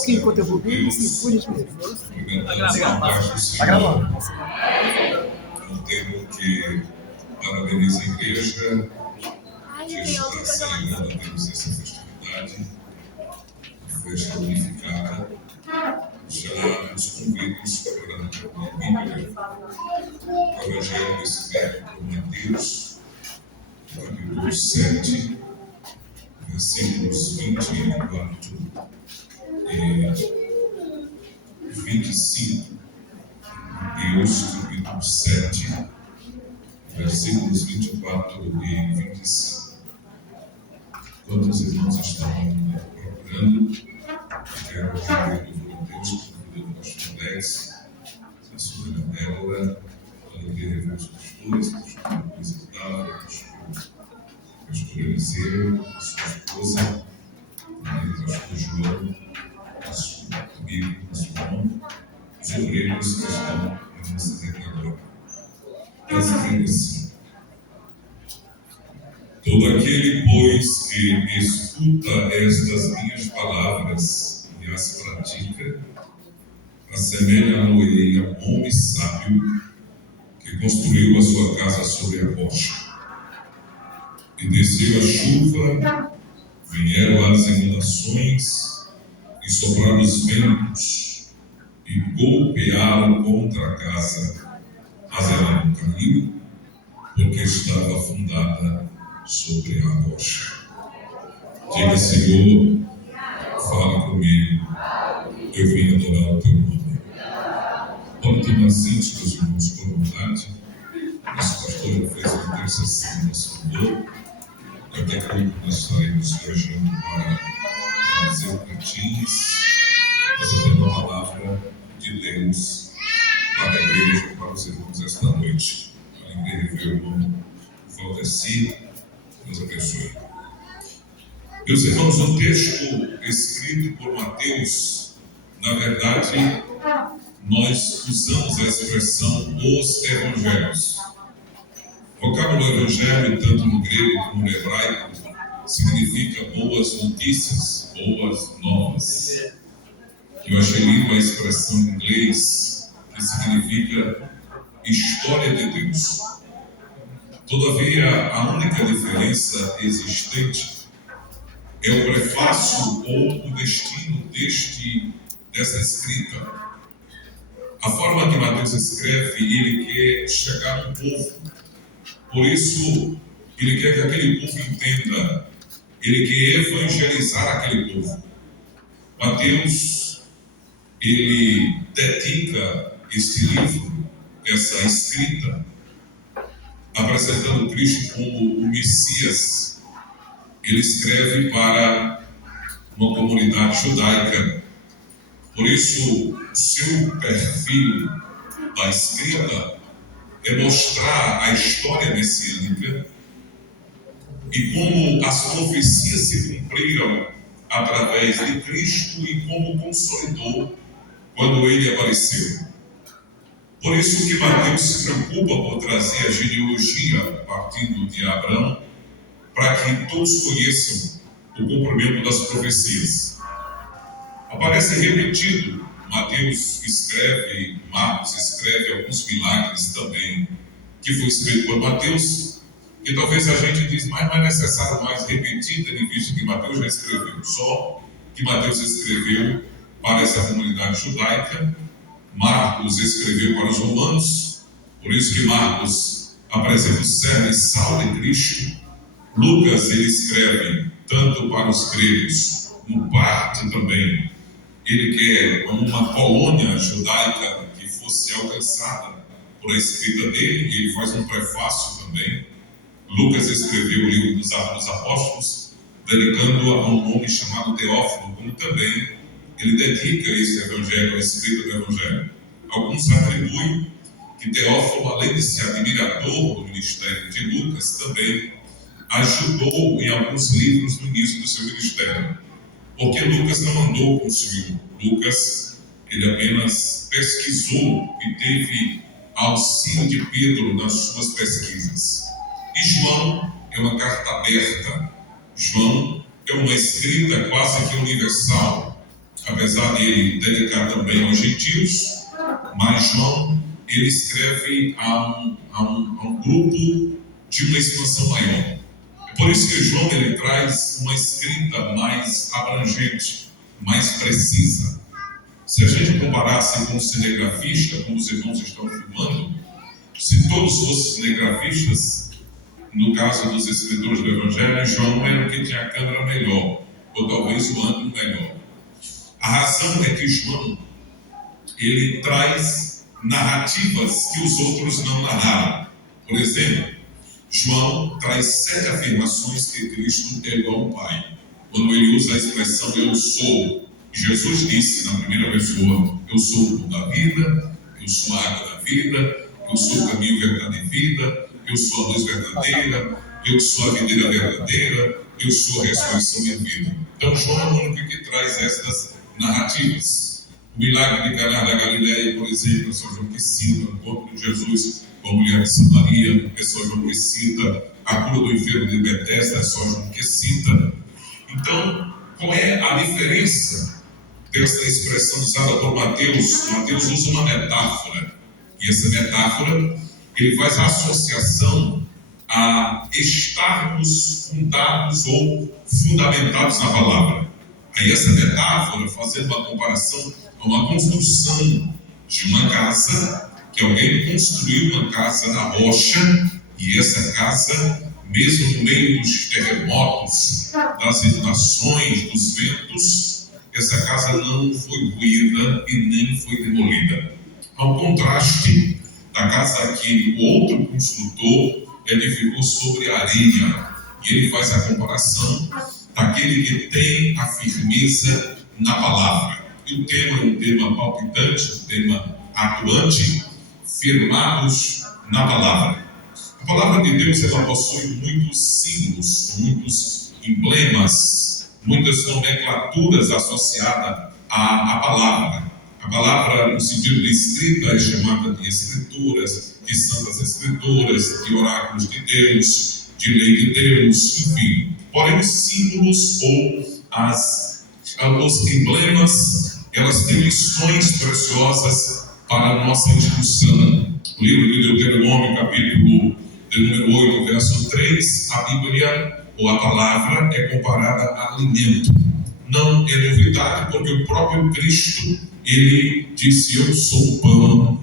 pouquinho enquanto eu vou vir, sim, por gentileza. Está gravando. Não tenho que parabenizar a igreja que está celebrando a Deus essa festividade, uma festa unificada. Já nos convidos para a Bíblia, o Evangelho escrito por Mateus, capítulo 7, versículos 24 e 25. Mateus, capítulo 7, versículos 24 e 25. Quando os irmãos estão procurando, quero pedir o Deus, que o pastor Alex, a senhora Débora, a alegria de ver os pastores, o pastor Luiz Otávio, o pastor Eliseu, a sua esposa, o pastor João, nosso amigo, nosso irmão, os obreiros que estão na nossa agora. Escreve assim: todo aquele, pois, que escuta estas minhas palavras e as pratica, assemelha-o-ei a um homem sábio que construiu a sua casa sobre a rocha. E desceu a chuva, vieram as inundações, e sopraram os ventos, e golpearam contra a casa, mas ela não caiu, porque estava fundada sobre a rocha. Diga: Senhor, fala comigo, eu vim adorar o teu nome. Pode tomar assento, meus irmãos, por vontade. Nosso pastor fez uma intercessão a nosso favor. Daqui a pouco nós estaremos viajando para Museu Catins, fazendo uma palavra de Deus para a igreja, para os irmãos esta noite. A alegria de ver o irmão Valdeci. Deus abençoe. Meus irmãos, o texto escrito por Mateus, na verdade, nós usamos a expressão os evangelhos. O vocábulo evangelho, tanto no grego como no hebraico, significa boas notícias, boas novas. Eu achei lindo a expressão em inglês, que significa história de Deus. Todavia, a única diferença existente é o prefácio ou o destino dessa escrita. A forma que Mateus escreve, ele quer chegar no povo. Por isso, ele quer que aquele povo entenda. Ele quer evangelizar aquele povo. Mateus, ele dedica este livro, essa escrita, apresentando Cristo como o Messias. Ele escreve para uma comunidade judaica. Por isso, o seu perfil da escrita é mostrar a história messiânica e como as profecias se cumpriram através de Cristo e como consolidou quando ele apareceu. Por isso que Mateus se preocupa por trazer a genealogia partindo de Abraão, para que todos conheçam o cumprimento das profecias. Aparece repetido, Mateus escreve, Marcos escreve alguns milagres também, que foi escrito por Mateus, que talvez a gente diz, mas não é necessário mais repetir, tendo em vista que Mateus já escreveu. Só que Mateus escreveu para essa comunidade judaica, Marcos escreveu para os romanos, por isso que Marcos apresenta o cerne sal de Cristo. Lucas, ele escreve tanto para os gregos, no parte também. Ele quer uma colônia judaica que fosse alcançada por a escrita dele, e ele faz um prefácio também. Lucas escreveu o livro dos Atos dos Apóstolos, dedicando a um homem chamado Teófilo, como também ele dedica esse evangelho, a escrita do evangelho. Alguns atribuem que Teófilo, além de ser admirador do ministério de Lucas, também ajudou em alguns livros no início do seu ministério. Porque Lucas não andou com o Senhor. Lucas, ele apenas pesquisou e teve auxílio de Pedro nas suas pesquisas. E João é uma carta aberta. João é uma escrita quase que universal. apesar de ele dedicar também aos gentios, mas João, ele escreve a um grupo de uma expansão maior. É por isso que João, ele traz uma escrita mais abrangente, mais precisa. Se a gente comparasse com o cinegrafista, como os irmãos estão filmando, se todos fossem cinegrafistas, no caso dos escritores do Evangelho, João era o que tinha a câmera melhor, ou talvez o ângulo melhor. A razão é que João, ele traz narrativas que os outros não narraram. Por exemplo, João traz 7 afirmações que Cristo é igual ao Pai. Quando ele usa a expressão eu sou, Jesus disse na primeira pessoa, eu sou o pão da vida, eu sou a água da vida, eu sou o caminho, verdade e vida, eu sou a luz verdadeira, eu sou a videira verdadeira, eu sou a ressurreição e a vida. Então João é o único que traz essas narrativas. O milagre de Caná da Galileia, por exemplo, é só João que cita o corpo de Jesus com a mulher de Samaria, é só João que cita a cura do enfermo de Betesda, é só João que cita. Então, qual é a diferença dessa expressão usada por Mateus? Mateus usa uma metáfora, e essa metáfora, ele faz a associação a estarmos fundados ou fundamentados na palavra. Aí essa metáfora, fazendo uma comparação a uma construção de uma casa, que alguém construiu uma casa na rocha, e essa casa, mesmo no meio dos terremotos, das inundações, dos ventos, essa casa não foi ruída e nem foi demolida. Ao contraste da casa que o outro construtor edificou sobre a areia, e ele faz a comparação daquele que tem a firmeza na palavra. E o tema é um tema palpitante, um tema atuante, firmados na palavra. A palavra de Deus, ela possui muitos símbolos, muitos emblemas, muitas nomenclaturas associadas à palavra. A palavra, no sentido de escrita, é chamada de escrituras, de santas escrituras, de oráculos de Deus, de lei de Deus, enfim. Porém, os símbolos ou os emblemas, elas têm lições preciosas para a nossa instrução. O livro de Deuteronômio, capítulo de número 8, verso 3, a Bíblia, ou a palavra, é comparada a alimento. Não é novidade, porque o próprio Cristo, ele disse, eu sou o pão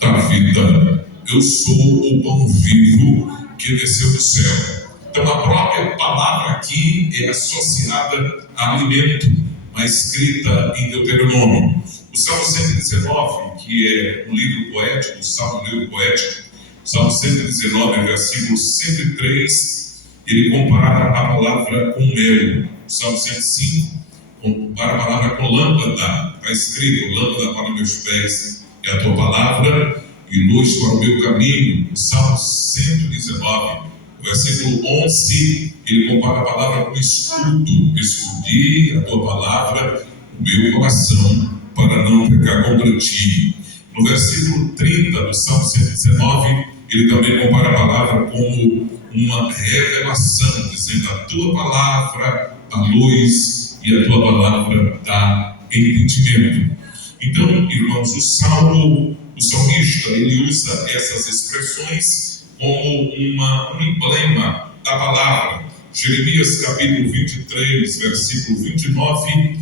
da vida, eu sou o pão vivo que desceu do céu. Então a própria palavra aqui é associada a alimento, mas escrita em Deuteronômio. O Salmo 119, que é um livro poético, o Salmo livro poético, Salmo 119, versículo 103, ele compara a palavra com mel. O Salmo 105 compara a palavra com lâmpada. Está escrito, lâmpada para meus pés é a tua palavra e luz para o meu caminho. O Salmo 119, versículo 11, ele compara a palavra com escudo. Escudi a tua palavra no meu coração para não pecar contra ti. No versículo 30 do Salmo 119, ele também compara a palavra como uma revelação, dizendo a tua palavra dá luz e a tua palavra dá entendimento. Então, irmãos, o salmista, ele usa essas expressões como um emblema da palavra. Jeremias capítulo 23, versículo 29,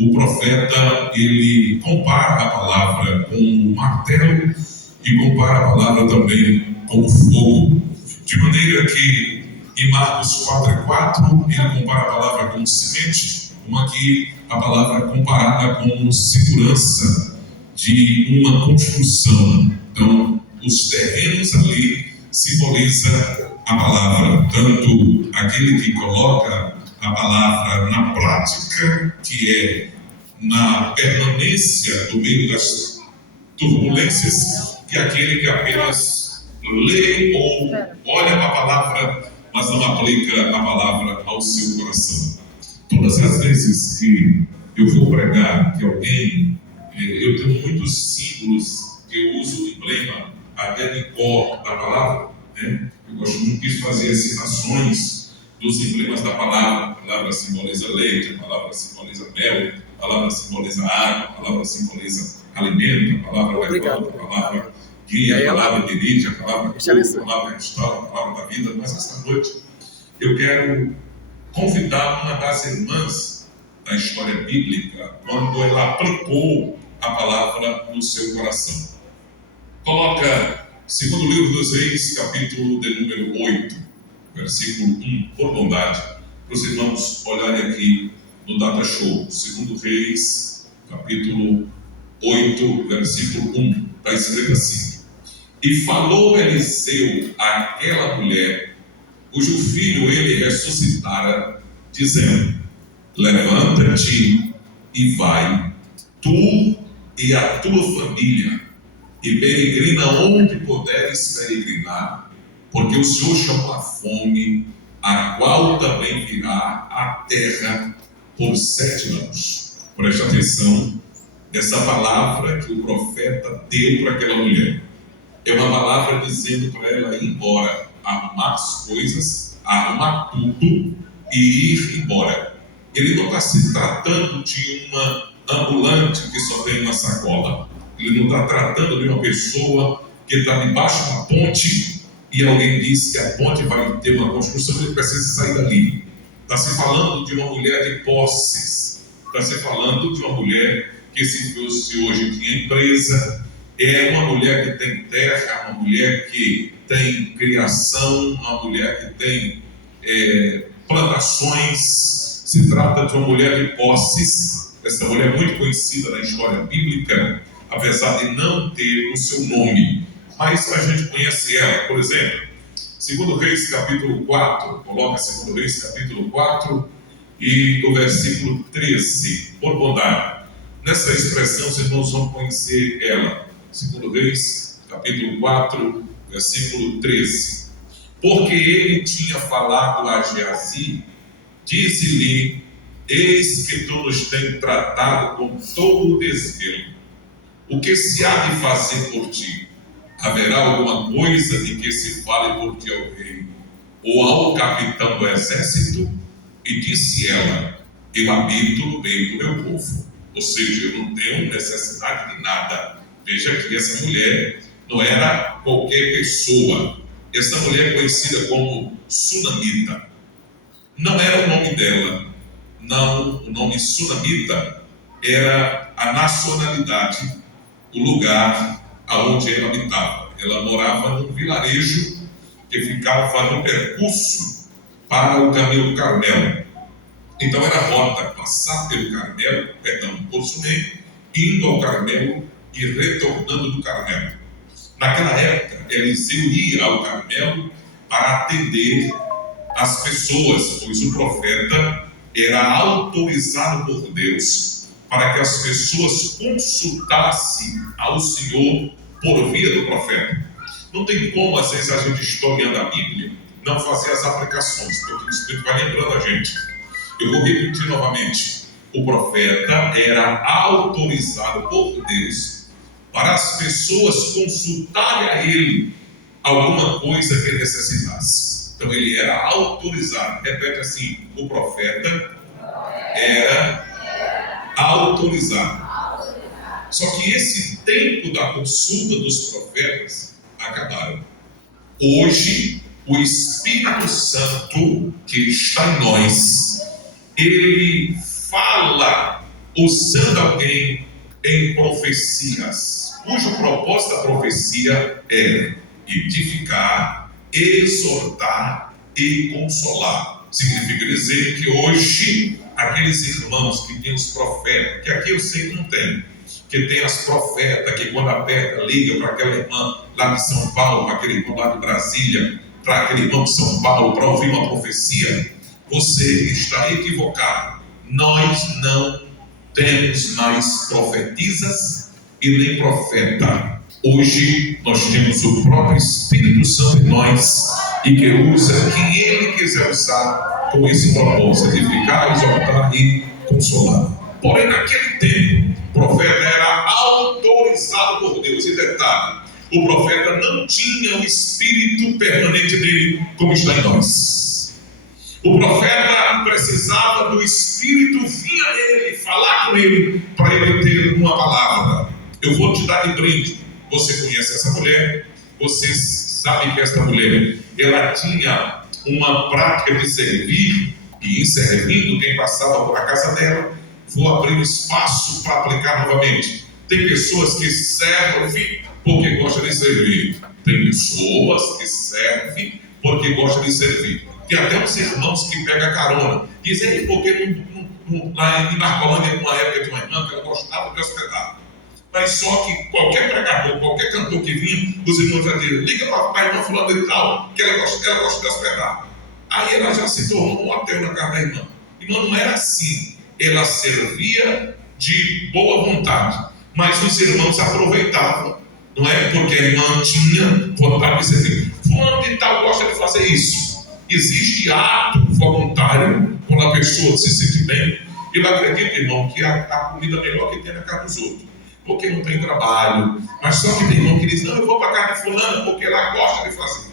o profeta, ele compara a palavra com um martelo e compara a palavra também com o fogo. De maneira que em Marcos 4:4, ele compara a palavra com semente, como aqui a palavra comparada com segurança de uma construção. Então, os terrenos ali simboliza a palavra, tanto aquele que coloca a palavra na prática, que é na permanência do meio das turbulências, que é aquele que apenas lê ou olha para a palavra, mas não aplica a palavra ao seu coração. Todas as vezes que eu vou pregar que alguém, eu tenho muitos símbolos que eu uso de emblema, até de cor da palavra, né? Eu gosto muito de fazer as citações dos emblemas da palavra. A palavra simboliza leite, a palavra simboliza mel, a palavra simboliza água, a palavra simboliza alimento, a palavra levanta, a palavra guia, a palavra dirige, a palavra cura, a palavra restaura, a palavra da vida. Mas esta noite eu quero convidar uma das irmãs da história bíblica quando ela aplicou a palavra no seu coração. Coloca segundo livro dos Reis, capítulo de número 8, versículo 1, por bondade, para os irmãos olharem aqui no Data Show. Segundo Reis, capítulo 8, versículo 1, está escrito assim: E falou Eliseu àquela mulher, cujo filho ele ressuscitara, dizendo: Levanta-te e vai, tu e a tua família, e peregrina onde puderes peregrinar, porque o Senhor chamou a fome, a qual também virá à terra por 7 anos. Preste atenção nessa palavra que o profeta deu para aquela mulher. É uma palavra dizendo para ela ir embora, arrumar as coisas, arrumar tudo e ir embora. Ele não está se tratando de uma ambulante que só tem uma sacola. Ele não está tratando de uma pessoa que está debaixo da ponte e alguém diz que a ponte vai ter uma construção e ele precisa sair dali. Está se falando de uma mulher de posses. Está se falando de uma mulher que, se hoje tinha empresa, é uma mulher que tem terra, uma mulher que tem criação, uma mulher que tem plantações. Se trata de uma mulher de posses. Essa mulher é muito conhecida na história bíblica, apesar de não ter o seu nome, mas a gente conhece ela. Por exemplo, 2 Reis capítulo 4, coloca 2 Reis capítulo 4 e o versículo 13, por bondade. Nessa expressão os irmãos vão conhecer ela. 2 Reis capítulo 4, versículo 13. Porque ele tinha falado a Geazi, disse-lhe: Eis que tu nos tens tratado com todo o desvelo. O que se há de fazer por ti? Haverá alguma coisa de que se fale por ti ao rei ou ao capitão do exército? E disse ela: Eu habito no meio do meu povo, ou seja, eu não tenho necessidade de nada. Veja que essa mulher não era qualquer pessoa. Essa mulher é conhecida como Sunamita. Não era o nome dela, não, o nome Sunamita era a nacionalidade, o lugar aonde ela habitava. Ela morava num vilarejo que ficava no percurso para o caminho do Carmelo. Então era a rota passar pelo Carmelo, por Sunem, indo ao Carmelo e retornando do Carmelo. Naquela época, Eliseu ia ao Carmelo para atender as pessoas, pois o profeta era autorizado por Deus para que as pessoas consultassem ao Senhor por via do profeta. Não tem como, às vezes, a gente historiando a Bíblia, não fazer as aplicações, porque o Espírito vai lembrando a gente. Eu vou repetir novamente. O profeta era autorizado por Deus para as pessoas consultarem a ele alguma coisa que ele necessitasse. Então ele era autorizado. Repete assim: o profeta era autorizado. Só que esse tempo da consulta dos profetas acabaram. Hoje, o Espírito Santo que está em nós, ele fala usando alguém em profecias, cujo propósito da profecia é edificar, exortar e consolar. Significa dizer que hoje, aqueles irmãos que têm os profetas, que aqui eu sei que não tem, que tem as profetas, que quando aperta, liga para aquela irmã lá de São Paulo, para aquele irmão lá de Brasília, para aquele irmão de São Paulo, para ouvir uma profecia, você está equivocado. Nós não temos mais profetisas e nem profeta. Hoje nós temos o próprio Espírito Santo em nós e que usa quem Ele quiser usar com esse propósito, edificar, exortar e consolar. Porém, naquele tempo, o profeta era autorizado por Deus. E detalhe, o profeta não tinha o Espírito permanente nele como está em nós. O profeta precisava quando o Espírito vinha nele, falar com ele, para ele ter uma palavra. Eu vou te dar de brinde. Você conhece essa mulher, você sabe que essa mulher, ela tinha uma prática de servir, e em servindo, quem passava por a casa dela, vou abrir espaço para aplicar novamente. Tem pessoas que servem porque gostam de servir. Tem pessoas que servem porque gostam de servir. Tem até uns irmãos que pegam carona. Dizem aí porque lá em Marcolândia, numa época de uma irmã que ela gostava de hospedar. Mas só que qualquer pregador, qualquer cantor que vinha, os irmãos já diziam, liga para a irmã fulano de tal, que ela gosta de hospedar. Aí ela já se tornou um hotel na casa da irmã. Irmã, não era assim. Ela servia de boa vontade, mas os irmãos aproveitavam, não é? Porque a irmã tinha vontade de servir. Fulano de tal gosta de fazer isso. Existe ato voluntário, quando a pessoa se sente bem. Eu acredito, irmão, que a comida melhor que tem na casa dos outros, porque não tem trabalho. Mas só que tem irmão que diz, não, eu vou para a casa de fulano porque ela gosta de fazer.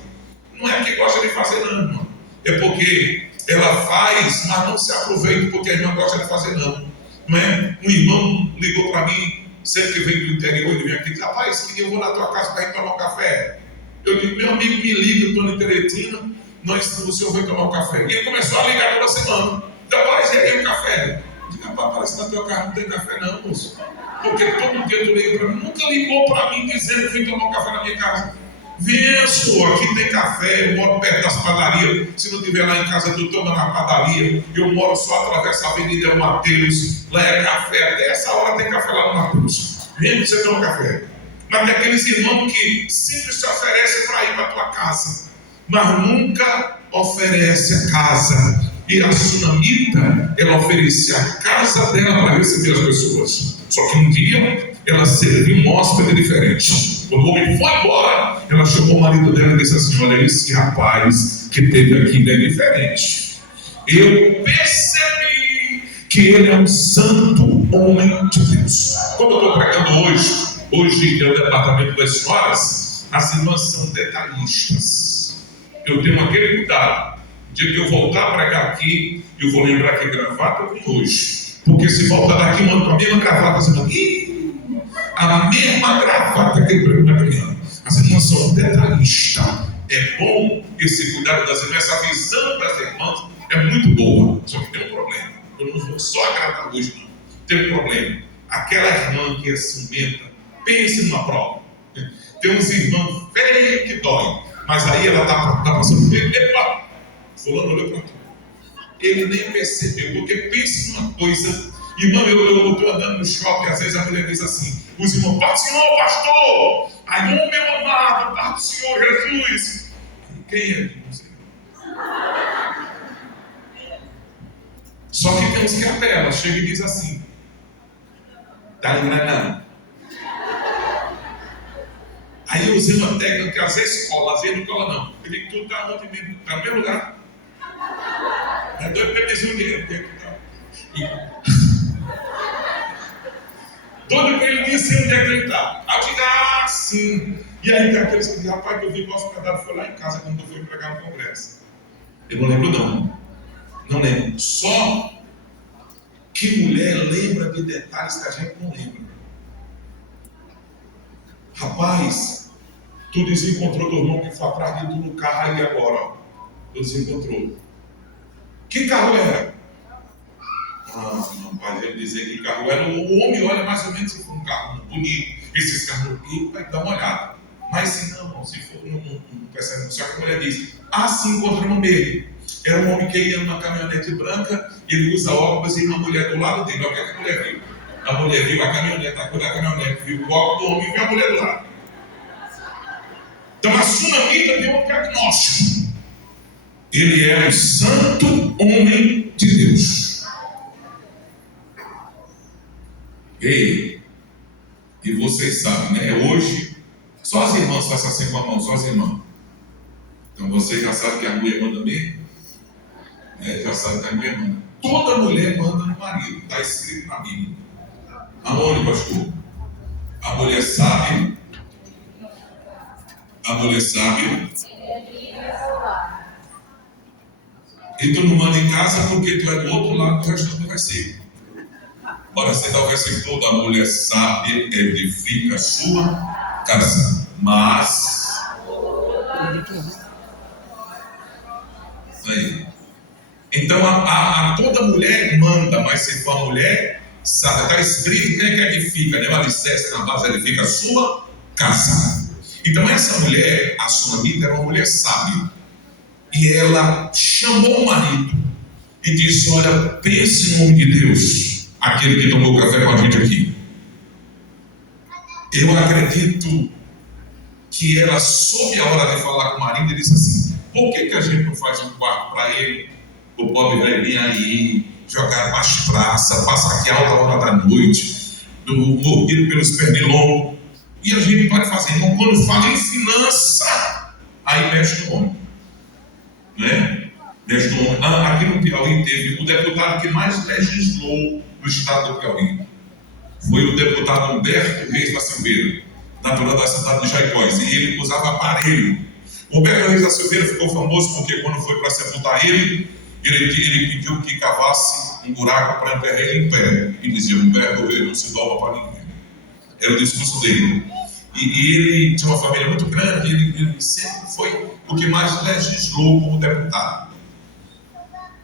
Não é que gosta de fazer não, irmão. É porque ela faz, mas não se aproveita porque a irmã gosta de fazer não é? Um irmão ligou para mim, sempre que vem do interior, ele vem aqui e diz, rapaz, que eu vou na tua casa para ir tomar um café. Eu digo, meu amigo, me liga, eu estou na Teretina, o senhor vai tomar um café. E ele começou a ligar toda semana. Então, rapaz, aí tem um café. Eu digo, rapaz, parece que na tua casa não tem café não, moço. Porque todo dia tu liga para mim, nunca ligou para mim dizendo que vem tomar um café na minha casa. Venço, aqui tem café, eu moro perto das padarias. Se não tiver lá em casa, tu toma na padaria. Eu moro só através da Avenida Mateus. Lá é café, até essa hora tem café lá no Mateus. Vem que você toma café. Mas tem aqueles irmãos que sempre se oferecem para ir para a tua casa, mas nunca oferece a casa. E a sunamita, ela oferecia a casa dela para receber as pessoas. Só que um dia ela serviu um hóspede diferente. Quando o homem foi embora, ela chamou o marido dela e disse assim, olha, esse rapaz que teve aqui é diferente. Eu percebi que ele é um santo homem de Deus. Como eu estou pregando hoje é o departamento das senhoras, as irmãs são detalhistas. Eu tenho aquele cuidado. O dia que eu voltar a pregar aqui, eu vou lembrar que gravata eu vim hoje. Porque se volta daqui, mano, com a mesma gravata, você fala, a mesma gravata que ele pregou na manhã. As irmãs são detalhistas. É bom esse cuidado das irmãs, essa visão das irmãs é muito boa. Só que tem um problema. Eu não vou só agradar hoje, não. Tem um problema. Aquela irmã que é ciumenta, pense numa prova. Tem uns irmãos feios que dói, mas aí ela está passando por ele. Epa! Fulano olhou para tu. Ele nem percebeu, porque pense numa coisa. Irmão, eu estou andando no shopping, às vezes a mulher diz assim, os irmãos, Pai do Senhor, pastor! Aí, meu amado, Pai do Senhor, Jesus! Quem é? Não sei. Só que tem uns que apelam, chega e diz assim, tá enganando? Aí eu usei uma técnica que às vezes cola, às vezes não cola não. Eu digo, tu está onde mesmo? Está no meu lugar? É doido para dizer o dinheiro. Doido para ele dizer onde é que ele está. Aí eu digo, sim. E aí tem aqueles que dizem, rapaz, que eu vi que o hospedado foi lá em casa quando eu fui pregar no congresso. Eu não lembro não. Não lembro. Só que mulher lembra de detalhes que a gente não lembra. Rapaz, tu desencontrou teu irmão que foi atrás de tu no carro aí agora, ó. Tu desencontrou. Que carro era? Não, pai, ele dizer que carro era. O homem olha mais ou menos se for um carro bonito. Esses carros aqui, vai dar uma olhada. Mas se não, se for, não percebe. Só que a mulher diz, sim, encontramos nele. Era um homem que ia numa caminhonete branca, ele usa óculos e uma mulher do lado dele. Olha o que a mulher viu. A mulher viu a caminhonete, a cor da caminhonete, viu o óculos do homem e viu a mulher do lado. Então a sunamita deu um diagnóstico. Ele é um santo homem de Deus. E vocês sabem, né? Hoje, só as irmãs façam assim com a mão, só as irmãs. Então vocês já sabem que a mulher manda mesmo. Já sabem que a mulher manda. Toda mulher manda no marido, está escrito na Bíblia. Aonde, pastor? A mulher sabe. A mulher sabe. E tu não manda em casa porque tu é do outro lado do restante do versículo. Bora citar o versículo todo. A mulher sábia edifica a sua casa, mas... Aí. Então a toda mulher manda, mas se for a mulher sábia, está escrito quem é que edifica, né? O alicerce na base edifica a sua casa. Então essa mulher, a sunamita, era uma mulher sábia. E ela chamou o marido e disse: olha, pense no nome de Deus, aquele que tomou café com a gente aqui. Eu acredito que ela soube a hora de falar com o marido e disse assim: por que a gente não faz um quarto para ele? O pobre vai vir aí, jogar para as praças, passa aqui a alta hora da noite, mordido pelos pernilongos, e a gente pode fazer. Então, quando fala em finança, aí mexe no homem, né? Mexe no homem. Aqui no Piauí teve o deputado que mais legislou no estado do Piauí. Foi o deputado Humberto Reis da Silveira, natural da cidade de Jaicós, e ele usava aparelho. O Humberto Reis da Silveira ficou famoso porque quando foi para sepultar ele pediu que cavasse um buraco para enterrar ele em pé. E dizia: Humberto Reis não se dobra para ninguém. Era o discurso dele. E ele tinha uma família muito grande, ele sempre foi o que mais legislou como deputado.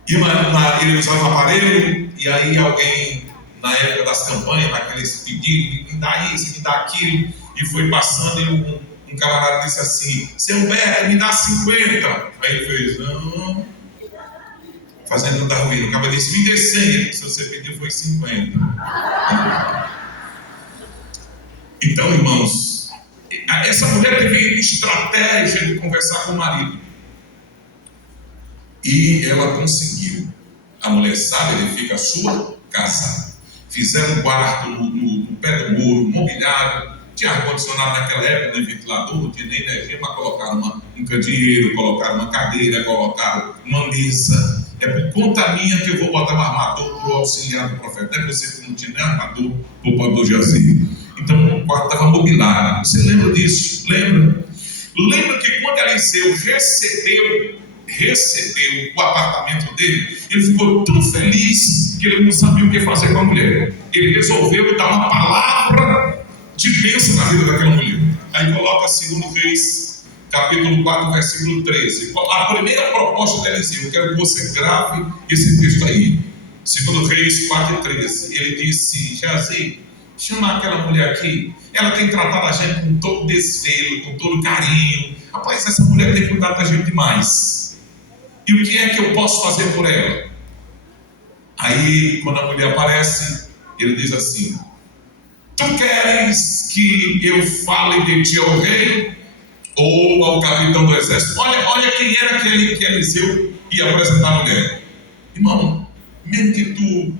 E ele usava aparelho, e aí alguém, na época das campanhas, naqueles pedidos, me dá isso, me dá aquilo, e foi passando, e um camarada disse assim: seu Humberto, me dá 50. Aí ele fez: não, fazendo da ruína. O camarada disse: me dê 100. Se você pediu, foi 50. Então, irmãos, essa mulher teve estratégia de conversar com o marido, e ela conseguiu. A mulher sabe, edifica a sua casa. Fizeram um quarto no pé do muro, mobiliário. Tinha ar-condicionado naquela época, nem ventilador, não tinha nem energia, mas colocaram um candeeiro, colocaram uma cadeira, colocaram uma mesa. É por conta minha que eu vou botar um armador para o auxiliar do profeta. Até você que não tinha nem armador para o pastor Jazi. Então o quarto estava mobiliado. Você lembra disso? Lembra? Lembra que quando Eliseu recebeu o apartamento dele, ele ficou tão feliz que ele não sabia o que fazer com a mulher. Ele resolveu dar uma palavra de bênção na vida daquela mulher. Aí coloca 2 Reis, capítulo 4, versículo 13. A primeira proposta de Eliseu, eu quero que você grave esse texto aí. 2 Reis 4, 13. Ele disse: Jazi, chama aquela mulher aqui. Ela tem tratado a gente com todo desvelo, com todo carinho. Rapaz, essa mulher tem cuidado da gente demais. E o que é que eu posso fazer por ela? Aí, quando a mulher aparece, ele diz assim: tu queres que eu fale de ti ao rei ou ao capitão do exército? Olha quem era que Eliseu ia apresentar a mulher. Irmão, mesmo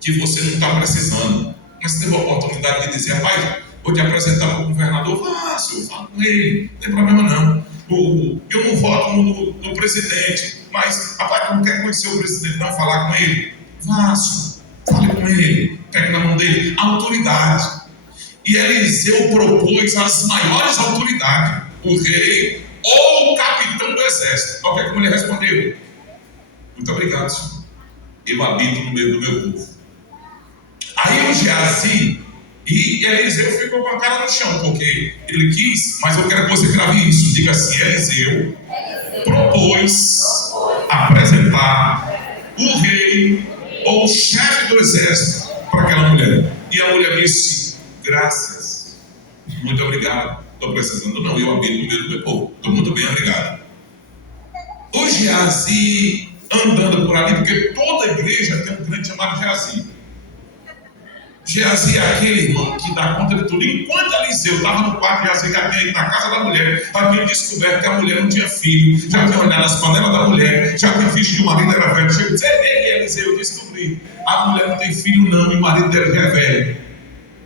que você não está precisando, mas você teve a oportunidade de dizer: rapaz, vou te apresentar para o governador. Fácil, fala com ele, não tem problema não. Eu não voto no presidente, mas rapaz, não quer conhecer o presidente, não, falar com ele. Fácil, fale com ele, pegue na mão dele. Autoridade. E Eliseu propôs as maiores autoridades, o rei ou o capitão do exército. Qual é como ele respondeu? Muito obrigado, senhor. Eu habito no meio do meu povo. Aí o Geazi e Eliseu ficou com a cara no chão, porque ele quis, mas eu quero que você grave isso. Diga assim: Eliseu propôs apresentar o rei ou o chefe do exército para aquela mulher. E a mulher disse: graças, muito obrigado, estou precisando não, eu habito no meio do meu povo, estou muito bem, obrigado. O Geazi andando por ali, porque toda igreja tem um crente chamado Geazi. Geazi é aquele irmão que dá conta de tudo. Enquanto Eliseu estava no quarto, Geazi já tinha ido na casa da mulher, já tinha descoberto que a mulher não tinha filho, já tinha olhado as panelas da mulher, já tinha visto que o marido era velho. Chegou e disse: ei, Eliseu, eu descobri, a mulher não tem filho não, e o marido dela já é velho.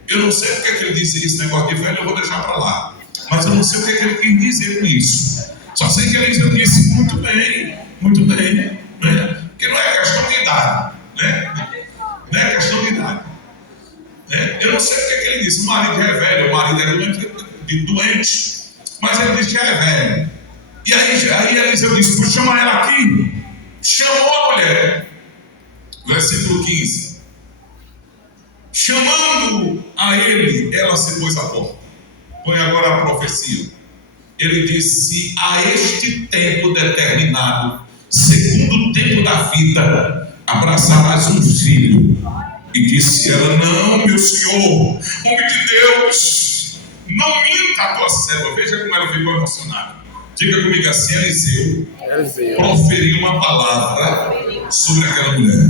Eu não sei porque que ele disse esse negócio de velho, eu vou deixar para lá. Mas eu não sei o que ele quis dizer com isso. Só sei que Eliseu disse: muito bem, né? Porque não é questão de idade, né? Não é questão de idade. Eu não sei porque que ele disse: o marido já é velho, o marido é doente, mas ele disse: já é velho. E aí Eliseu disse: "Vou chamar ela aqui." Chamou a mulher. Versículo 15. Chamando a ele, ela se pôs à porta. Põe agora a profecia. Ele disse: "A este tempo determinado, segundo o tempo da vida, abraçarás um filho." E disse ela: "Não, meu senhor, homem de Deus, não minta a tua serva." Veja como ela ficou emocionada. Diga comigo assim: Eliseu proferiu uma palavra sobre aquela mulher.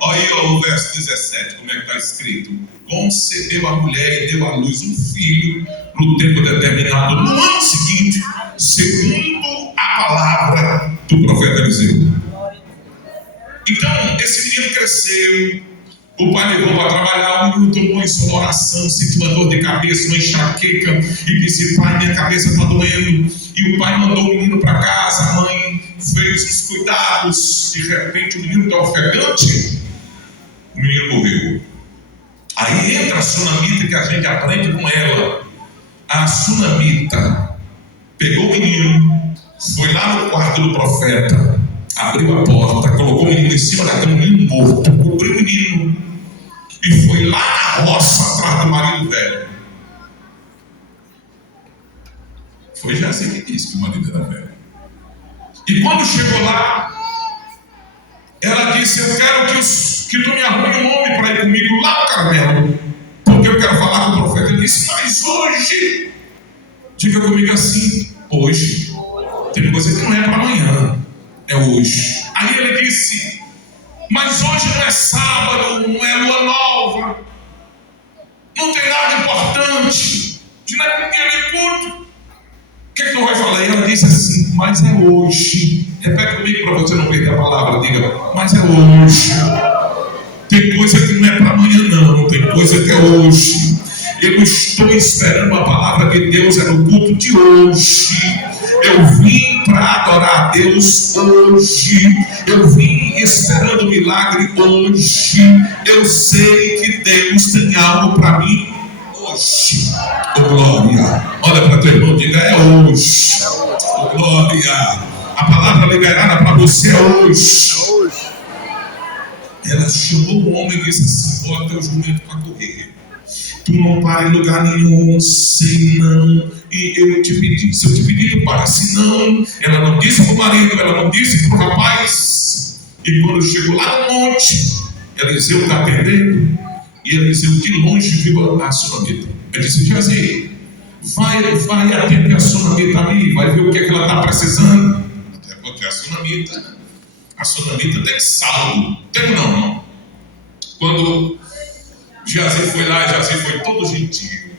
Olha aí o verso 17, como é que está escrito: "Concebeu a mulher e deu à luz um filho no tempo determinado, no ano seguinte, segundo a palavra do profeta Eliseu." Então, esse menino cresceu. O pai levou para trabalhar, o menino tomou em sua oração, sentiu uma dor de cabeça, uma enxaqueca, e disse: "Pai, minha cabeça está doendo." E o pai mandou o menino para casa, a mãe fez os cuidados. De repente o menino está ofegante, o menino morreu. Aí entra a sunamita, que a gente aprende com ela. A sunamita pegou o menino, foi lá no quarto do profeta, abriu a porta, colocou o menino em cima da cama, o menino morto, cobriu o menino e foi lá na roça atrás do marido velho. Foi já assim que disse que o marido era velho. E quando chegou lá, ela disse: "Eu quero que tu me arrume um homem para ir comigo lá no Carmelo, porque eu quero falar com o profeta." Ele disse: "Mas hoje," diga comigo assim: hoje. Tem coisa que não é para amanhã, é hoje. Aí ele disse: "Mas hoje não é sábado, não é lua nova, não tem nada importante, não é dia de culto. O que é que tu vai falar?" E ela disse assim: "Mas é hoje." Repete comigo para você não perder a palavra. Diga: "Mas é hoje." Tem coisa que não é para amanhã, não. Tem coisa que é hoje. Eu estou esperando a palavra de Deus, é no culto de hoje. Eu vim para adorar a Deus hoje. Eu vim esperando o milagre hoje. Eu sei que Deus tem algo para mim hoje. Oh, glória. Olha para teu irmão, diga: "É hoje." Oh, glória. A palavra liberada para você é hoje. Ela chamou o homem e disse assim: "Bota o jumento para correr. Tu não para em lugar nenhum, senão eu te pedi. Se eu te pedir, tu para. Se não," ela não disse para o marido, ela não disse para o rapaz. E quando chegou lá no monte, Eliseu está atendendo, e Eliseu de longe viu a sunamita. Ele disse: "Geazi, vai atender a sunamita ali, vai ver o que é que ela está precisando." Até porque a sunamita tem saldo. Tem não. Quando Geazi foi lá, Geazi foi todo gentil.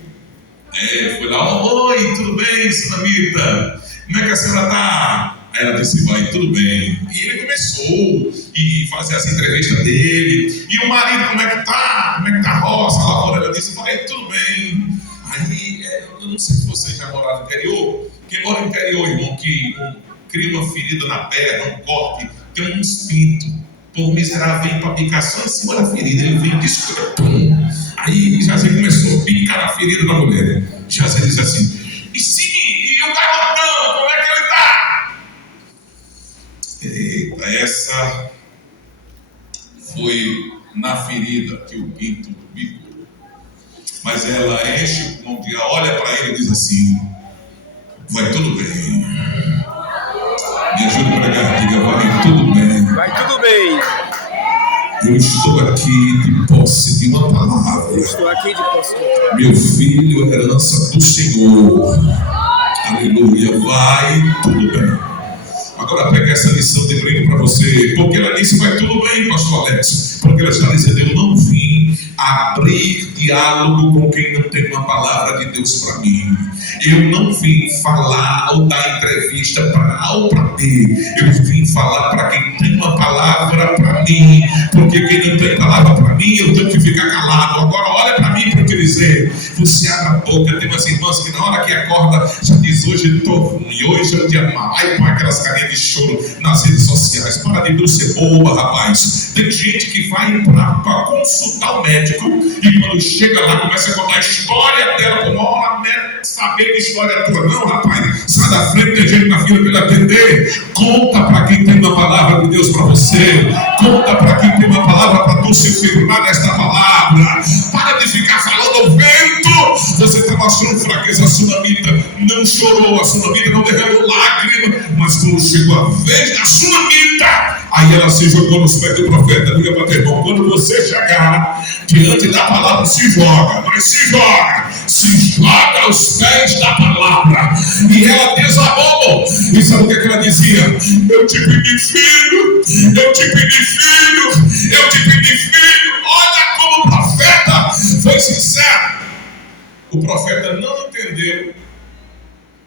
Foi lá: "Oi, tudo bem, sunamita? Como é que a senhora está?" Aí ela disse: "Vai, tudo bem." E ele começou a fazer as entrevistas dele. E o marido: "Como é que tá? Como é que tá a roça, a lavoura?" Ela disse: "Vai, tudo bem." Aí, eu não sei se você já morar no interior. Quem mora no interior, irmão, que cria uma ferida na perna, um corte, tem um espinto. Por miserável, vem para picar só em cima da ferida. Ele vem desculpando. Aí Geazi começou a picar na ferida da mulher. Geazi disse assim: e o garotão, como é que ele está?" Eita, essa foi na ferida que o pinto picou. Mas ela enche o pulmão de ar, olha para ele e diz assim: "Vai tudo bem." Me ajuda a pregar, diga: "Vai tudo bem." Vai tudo bem. Eu estou aqui de posse de uma palavra. Estou aqui de posse de uma palavra. Meu filho, herança do Senhor. Aleluia. Vai tudo bem. Agora pega essa lição de brinco para você. Porque ela disse: "Vai tudo bem, pastor Alex." Porque ela está dizendo: "Eu não vim abrir diálogo com quem não tem uma palavra de Deus para mim. Eu não vim falar ou dar entrevista para A ou para B. Eu vim falar para quem tem uma palavra para mim. Porque quem não tem palavra para mim, eu tenho que ficar calado. Agora olha para mim, porque dizer. Você abre a boca. Tem umas irmãs que na hora que acorda já diz: hoje estou ruim, hoje é o dia mau. Aí põe aquelas carinhas de choro nas redes sociais. Para de ser boba, rapaz. Tem gente que vai para consultar o médico e quando chega lá começa a contar a história dela. Como ela quer saber que história é tua? Não, rapaz. Sai da frente, tem gente na fila para ele atender. Conta para quem tem uma palavra de Deus para você. Conta para quem tem uma palavra para tu se firmar nesta palavra. Para de ficar falando ao vento. Você está mostrando fraqueza. A sunamita não chorou, a sunamita não derramou lágrima, mas quando chegou a vez da sunamita, aí ela se jogou nos pés do profeta. Diga para teu irmão: quando você chegar diante da palavra, se joga, mas se joga aos pés da palavra. E ela desabou. E sabe o que ela dizia? Eu te pedi filho, eu te pedi filho, eu te pedi filho. Olha como o profeta foi sincero. O profeta não entendeu.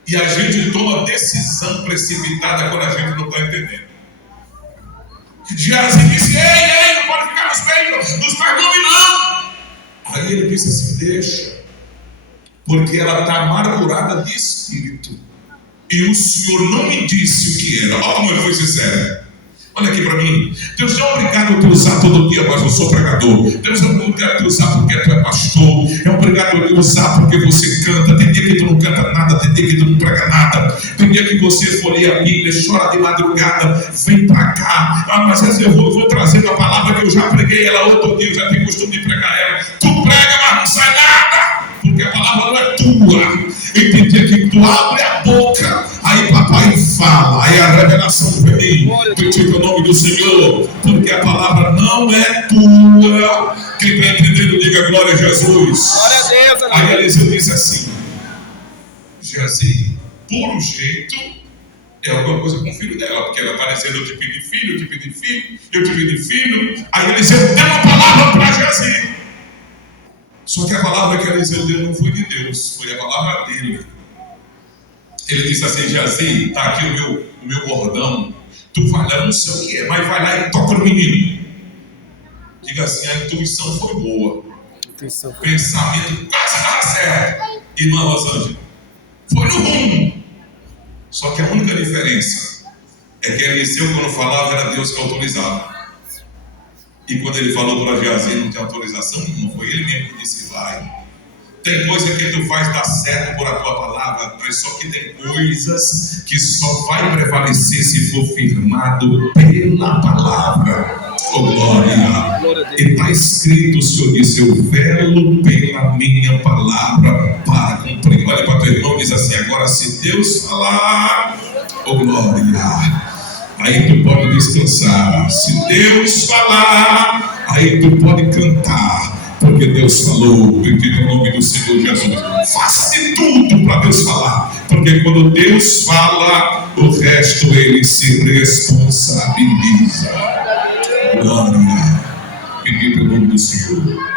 E a gente toma decisão precipitada quando a gente não está entendendo. Geazi disse: ei, não pode ficar nos pés do homem, não. Aí ele disse assim: deixa, porque ela está amargurada de espírito. E o Senhor não me disse o que era. Olha como ele foi sincero. Olha aqui para mim. Deus é obrigado a te usar todo dia, mas eu sou pregador. Deus é obrigado a te usar porque tu é pastor. É obrigado a te usar porque você canta. Tem dia que tu não canta nada, tem dia que tu não prega nada. Tem dia que você folheia a Bíblia, chora de madrugada, vem para cá. Mas eu vou trazer uma palavra que eu já preguei ela outro dia, eu já tenho costume de pregar ela. Tu prega, mas não sai nada, porque a palavra não é tua. E tem dia que tu abre a boca, aí papai fala, aí a revelação vem. Critica o nome do Senhor, porque a palavra não é tua. Quem está entendendo, diga glória a Jesus. Glória a Deus, aí Eliseu disse assim: Geazi, por um jeito, é alguma coisa com o filho dela, porque ela está dizendo: eu te pedi filho, eu te pedi filho, eu te pedi filho. Aí Eliseu deu uma palavra para Geazi. Só que a palavra que Eliseu deu não foi de Deus, foi a palavra dele. Ele disse assim: Geazi, está aqui o meu bordão. Tu vai lá, não sei o que é, mas vai lá e toca no menino. Diga assim: a intuição foi boa. Pensamento quase estava certo. Irmã Rosângela, foi no rumo. Só que a única diferença é que Eliseu, quando falava, era Deus que autorizava. E quando ele falou para Geazi, não tem autorização nenhuma, foi ele mesmo que disse: vai. Tem coisa que tu faz dar certo por a tua palavra, mas só que tem coisas que só vai prevalecer se for firmado pela palavra. Oh, glória! E está escrito: o Senhor disse: eu velo pela minha palavra para cumprir. Olha para teu irmão e diz assim: agora se Deus falar, oh, glória! Aí tu pode descansar. Se Deus falar, aí tu pode cantar, porque Deus falou. Bendito o nome do Senhor Jesus. Faça de tudo para Deus falar, porque quando Deus fala, o resto Ele se responsabiliza. Glória. Bendito o nome do Senhor.